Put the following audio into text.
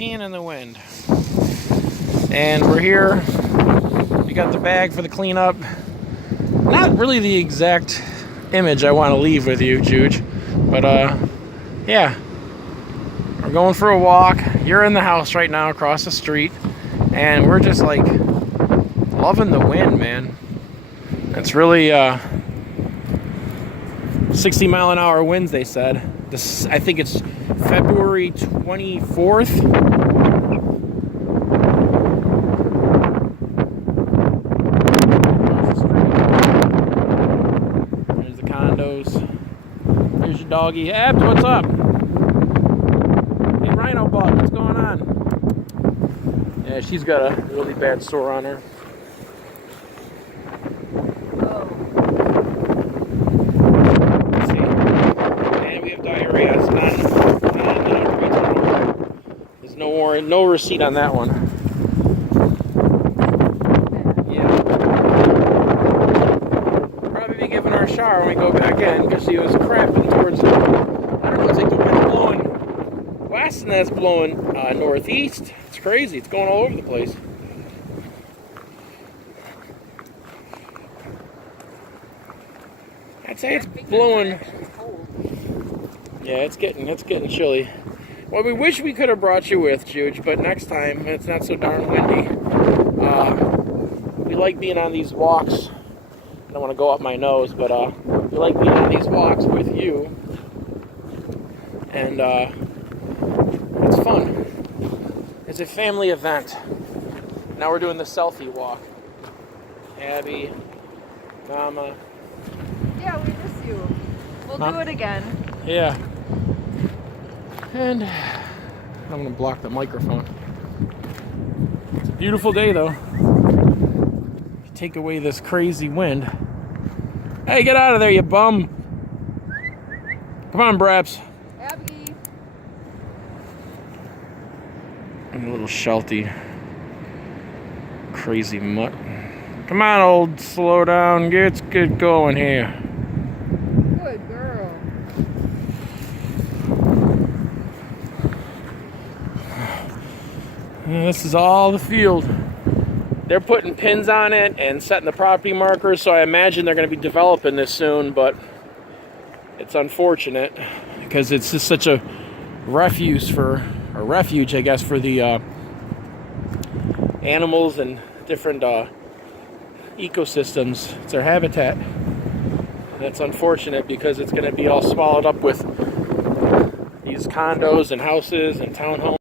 peeing in the wind. And we're here. We got the bag for the cleanup. Not really the exact image I want to leave with you, Juge. But, yeah. We're going for a walk. You're in the house right now across the street. And we're just, like, loving the wind, man. It's really, 60-mile-an-hour winds, they said. This, I think it's February 24th. There's the condos. There's your doggy. Abs, what's up? Hey, Rhino Bug, what's going on? Yeah, she's got a really bad sore on her. No receipt on that one. Yeah. Probably be giving her a shower when we go back in because she was crapping towards I don't know, it's like the wind's blowing west and that's blowing northeast. It's crazy. It's going all over the place. I'd say it's blowing. Yeah, it's getting chilly. Well, we wish we could have brought you with, Juge, but next time it's not so darn windy. We like being on these walks. I don't want to go up my nose, but we like being on these walks with you. And it's fun. It's a family event. Now we're doing the selfie walk. Abby, Mama. Yeah, we miss you. We'll do it again. Yeah. And I'm going to block the microphone. It's a beautiful day, though. You take away this crazy wind. Hey, get out of there, you bum. Come on, Braps. Abby. And a little Sheltie. Crazy mutt. Come on, old slow down. Get going here. Good girl. This is all the field. They're putting pins on it and setting the property markers, so I imagine they're going to be developing this soon, but it's unfortunate because it's just such a refuge, I guess, for the animals and different ecosystems. It's their habitat. And it's unfortunate because it's going to be all swallowed up with these condos and houses and townhomes.